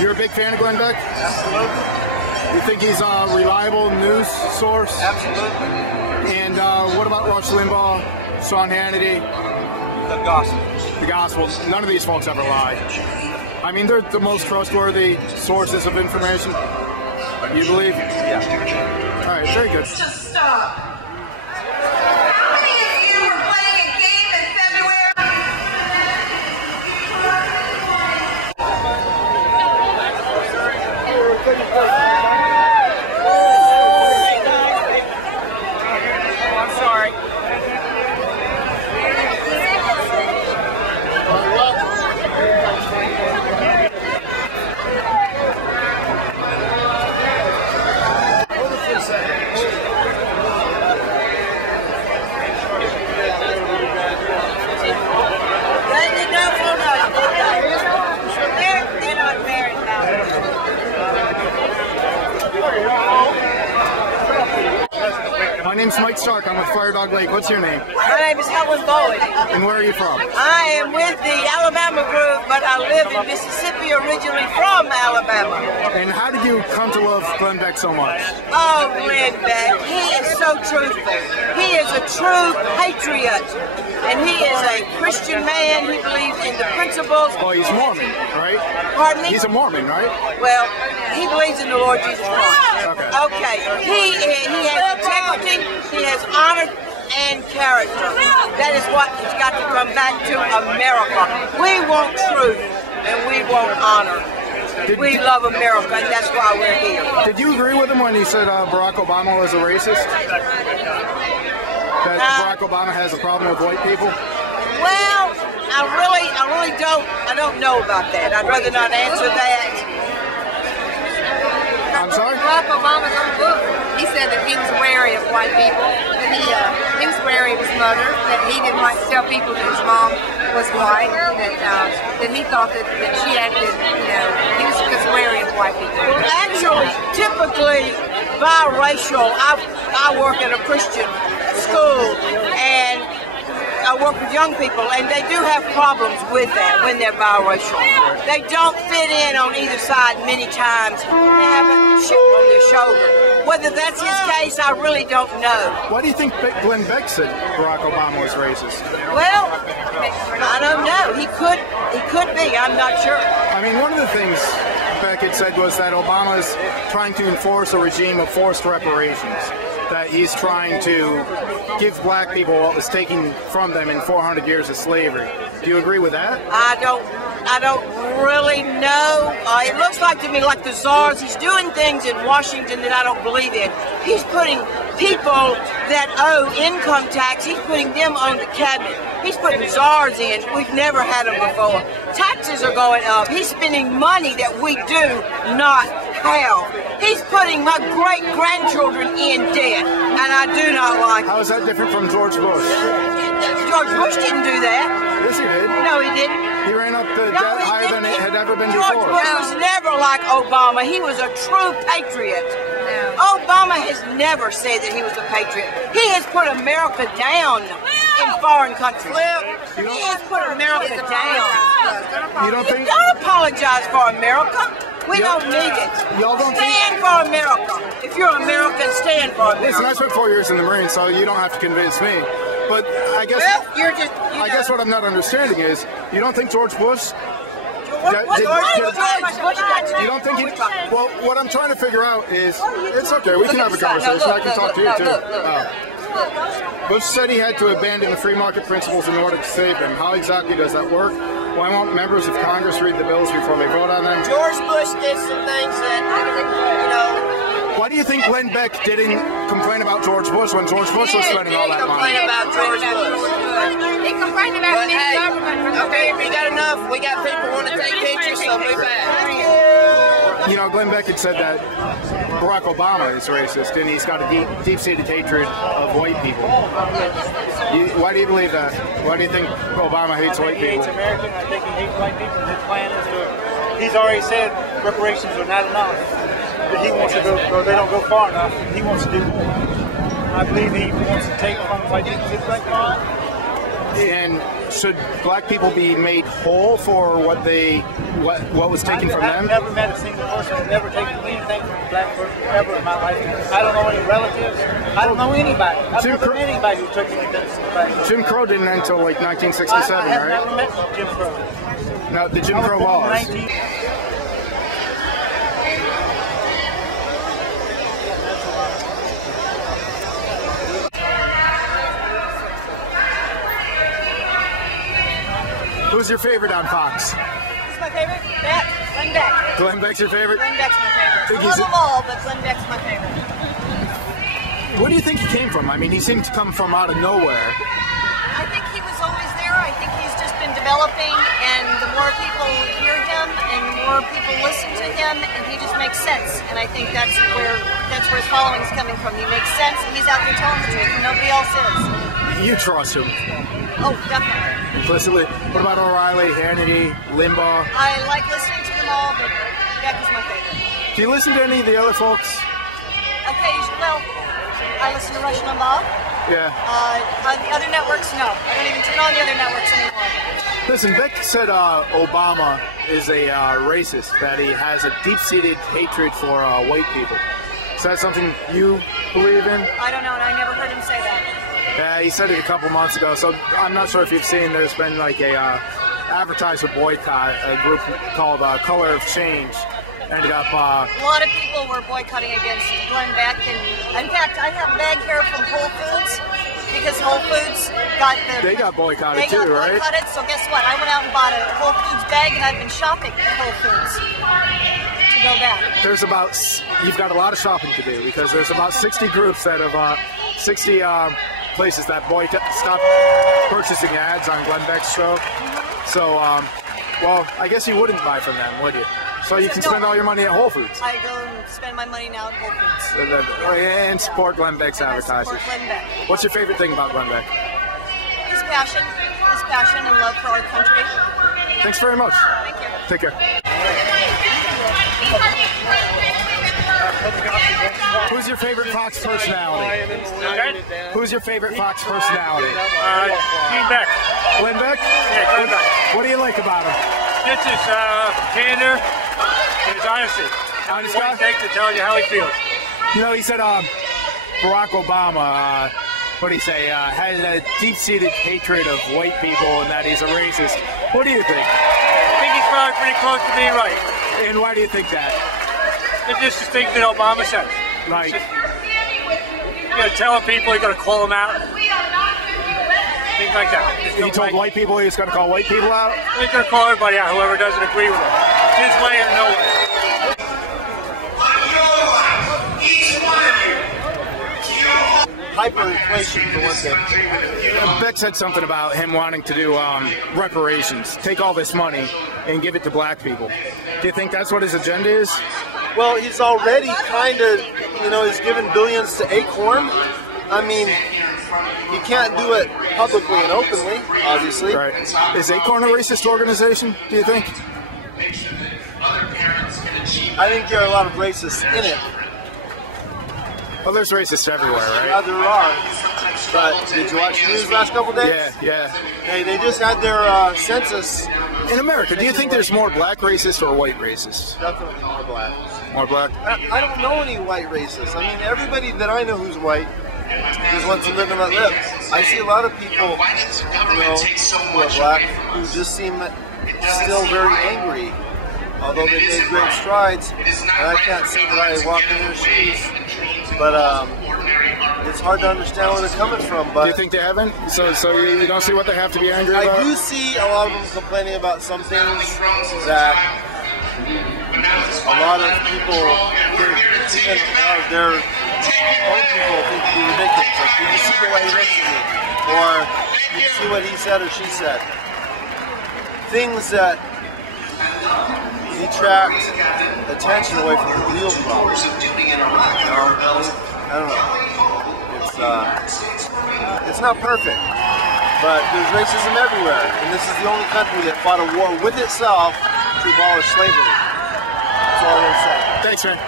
You're a big fan of Glenn Beck? Absolutely. You think he's a reliable news source? Absolutely. And what about Rush Limbaugh, Sean Hannity? The gospel. The gospel. None of these folks ever lie. I mean, they're the most trustworthy sources of information. You believe? Yeah. All right, very good. Just stop. How many of you were playing a game in February? I'm sorry. My name's Mike Stark. I'm with Fire Dog Lake. What's your name? My name is Helen Boyd. And where are you from? I am with the Alabama group, but I live in Mississippi, originally from Alabama. And how did you come to love Glenn Beck so much? Oh, Glenn Beck, he is so truthful. He is a true patriot. And he is a Christian man. He believes in the principles. Well, he's Mormon, right? Pardon me? He's a Mormon, right? Well, he believes in the Lord Jesus Christ. Okay. Okay. He has integrity, he has honor and character. That is what has got to come back to America. We want truth and we want honor. We love America, and that's why we're here. Did you agree with him when he said Barack Obama was a racist? That Barack Obama has a problem with white people? Well, I really don't know about that. I'd rather not answer that. I'm sorry? Barack Obama's own book, he said that he was wary of white people, that he was wary of his mother, that he didn't like to tell people that his mom was white, that he thought that she acted, he was just wary of white people. Well, actually, typically biracial, I work at a Christian school, and I work with young people, and they do have problems with that when they're biracial. They don't fit in on either side many times. They have a chip on their shoulder. Whether that's his case, I really don't know. Why do you think Glenn Beck said Barack Obama was racist? Well, I don't know. He could be. I'm not sure. I mean, one of the things Beck had said was that Obama is trying to enforce a regime of forced reparations. That he's trying to give black people what was taken from them in 400 years of slavery. Do you agree with that? I don't really know. It looks like to me like the czars. He's doing things in Washington that I don't believe in. He's putting people that owe income tax, he's putting them on the cabinet. He's putting czars in. We've never had them before. Taxes are going up. He's spending money that we do not have. He's putting my great-grandchildren in debt, and I do not like it. How is that different from George Bush? George Bush didn't do that. Yes, he did. No, he didn't. He ran up the debt higher than it had ever been before. George Bush was never like Obama. He was a true patriot. Obama has never said that he was a patriot. He has put America down in foreign countries. He has put America down. You don't think? Don't apologize for America. We don't need it. Y'all don't stand for America. If you're American, stand for America. Listen, I spent 4 years in the Marines, so you don't have to convince me. But I guess I guess what I'm not understanding is you don't think George Bush. You don't think he? Well, what I'm trying to figure out is it's okay. We can have a conversation. I can talk to you too. Bush said he had to abandon the free market principles in order to save them. How exactly does that work? Why won't members of Congress read the bills before they vote on them? George Bush did some things that, Why do you think Glenn Beck didn't complain about George Bush when George Bush was spending all that money? He complained about George Bush. He complained about the government. Okay, we got enough. We got people want to take pictures, so move back. You know, Glenn Beck had said that Barack Obama is racist, and he's got a deep-seated hatred of white people. Why do you believe that? Why do you think Obama hates white people? He hates Americans. I think he hates white people. His plan is to. He's already said reparations are not enough. But he wants to go. They don't go far enough. He wants to do more. I believe he wants to take from white people. It's like And should black people be made whole for what was taken from them? I've never met a single person who's ever taken anything from a black person ever in my life. I don't know any relatives. I don't know anybody. I've never met anybody who took anything from a black person. Jim Crow didn't until like 1967, I have right? never met Jim Crow. No, the Jim Crow laws. Who's your favorite on Fox? Who's my favorite? Beck. Glenn Beck. Glenn Beck's your favorite? Glenn Beck's my favorite. I love Think them all, but Glenn Beck's my favorite. Where do you think he came from? I mean, he seemed to come from out of nowhere. I think he was always there. I think he's just been developing, and the more people hear him and the more people listen to him, and he just makes sense. And I think that's where his following's coming from. He makes sense, and he's out there telling the truth, and nobody else is. You trust him? Oh, definitely. Implicitly. What about O'Reilly, Hannity, Limbaugh? I like listening to them all, but Beck is my favorite. Do you listen to any of the other folks? Occasionally, well, I listen to Rush Limbaugh. Yeah. On the other networks, no. I don't even turn on the other networks anymore. Listen, Beck said Obama is a racist, that he has a deep-seated hatred for white people. Is that something you believe in? I don't know, and I never heard him say that. Yeah, he said it a couple months ago, so I'm not sure if you've seen, there's been like a advertiser boycott, a group called Color of Change. Ended up... a lot of people were boycotting against Glenn Beck, and in fact, I have bag hair from Whole Foods, because Whole Foods got the... They got boycotted too, right? They got boycotted, so guess what? I went out and bought a Whole Foods bag, and I've been shopping at Whole Foods to go back. There's about... You've got a lot of shopping to do, because there's about 60 groups that have... 60 places that stopped purchasing ads on Glenn Beck's show. So, well, I guess you wouldn't buy from them, would you? So you can spend all your money at Whole Foods. I go and spend my money now at Whole Foods. And support Glenn Beck's advertisers. Glenn Beck. What's your favorite thing about Glenn Beck? His passion and love for our country. Thanks very much. Thank you. Take care. Who's your favorite Fox personality? Who's your favorite Fox personality? Glenn Beck. Glenn Beck? Yeah, Glenn Beck. What do you like about him? Just his candor and his honesty. Honest What guy? it takes to tell you how he feels. You know, he said Barack Obama, what did he say, has a deep-seated hatred of white people and that he's a racist. What do you think? I think he's probably pretty close to being right. And why do you think that? It's just the things that Obama says. Like, You gotta tell people, you gotta call them out. Things like that. he told white people he was going to call white people out? He's gonna call everybody out, whoever doesn't agree with him. It's his way or no way. Hyperinflation for one thing. Beck said something about him wanting to do reparations, take all this money and give it to black people. Do you think that's what his agenda is? Well, he's already kind of, he's given billions to Acorn. I mean, he can't do it publicly and openly, obviously. Right. Is Acorn a racist organization, do you think? I think there are a lot of racists in it. Well, there's racists everywhere, right? Yeah, there are. But did you watch the news last couple days? Yeah. They just had their census. In America, do you think there's more black racists or white racists? Definitely more black. More black? I don't know any white racists. I mean, everybody that I know who's white just wants to live and let live. I see a lot of people, who are black, who just seem still very angry, although they made great strides. And I can't say that I walk in their shoes, but it's hard to understand where they're coming from. But do you think they haven't? So you don't see what they have to be angry about? I do see a lot of them complaining about some things that a lot of people think, even their own people think to be ridiculous. Like, did you see the way he looks at me? Or did you see what he said or she said? Things that detract attention away from the real problem. I don't know. It's not perfect, but there's racism everywhere, and this is the only country that fought a war with itself to abolish slavery. That's all I'm going to say. Thanks, man.